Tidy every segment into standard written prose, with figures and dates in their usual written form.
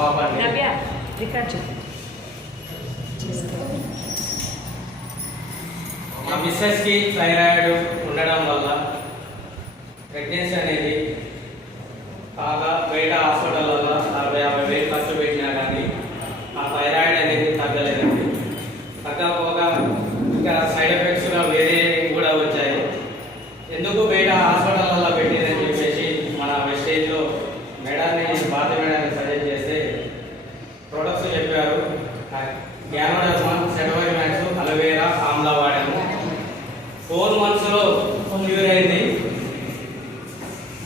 పాప అండి. మా మిస్సెస్కి థైరాయిడ్ ఉండడం వల్ల ప్రెగ్నెన్సీ అనేది బాగా బయట హాస్పిటల్లో 40,000 ఖర్చు పెట్టినా కానీ ఆ థైరాయిడ్ అనేది తగ్గలేదండి. తగ్గకపోగా ఇంకా సైడ్ ఎఫెక్ట్స్గా వేరే కూడా వచ్చాయి. ఎందుకు బయట హాస్పిటల్లో పెట్టిందని చెప్పేసి మన వెస్టేజ్లో భారతీయ మేడాన్ని సజెస్ట్ చేస్తే ప్రొడక్ట్స్ చెప్పారు. గ్యానోడర్మా, సెటవరి మ్యాక్స్, అలోవేరా, ఆమ్లా వాడాము. 4 monthsలో క్యూర్ అయింది.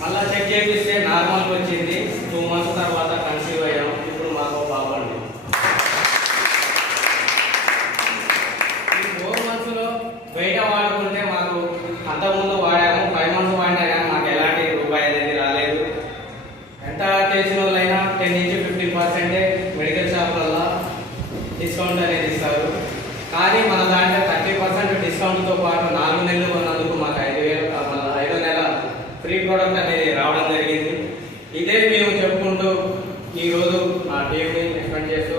మళ్ళీ చెక్ చేపిస్తే నార్మల్కి వచ్చింది. 2 months తర్వాత కన్సీవ్ అయ్యాము. ఇప్పుడు మాకు బాగుంది. ఈ 4 monthsలో బయట వాడుకుంటే మాకు అంతకుముందు వాడాము 5 months వాడినా కానీ మాకు ఎలాంటి రూపాయి అనేది రాలేదు. ఎంత తెలిసిన వాళ్ళైనా 10 నుంచి 15% మెడికల్ షాప్లలో డిస్కౌంట్ అనేది ఇస్తారు. కానీ మన దాంట్లో 30% డిస్కౌంట్తో పాటు 4 నెలలు కొన్నందుకు మాకు 5,000 మన 5వ నెల ఫ్రీ ప్రోడక్ట్ అనేది రావడం జరిగింది. ఇదే మేము చెప్పుకుంటూ ఈరోజు మా టీంని ఎక్స్పెండ్ చేస్తూ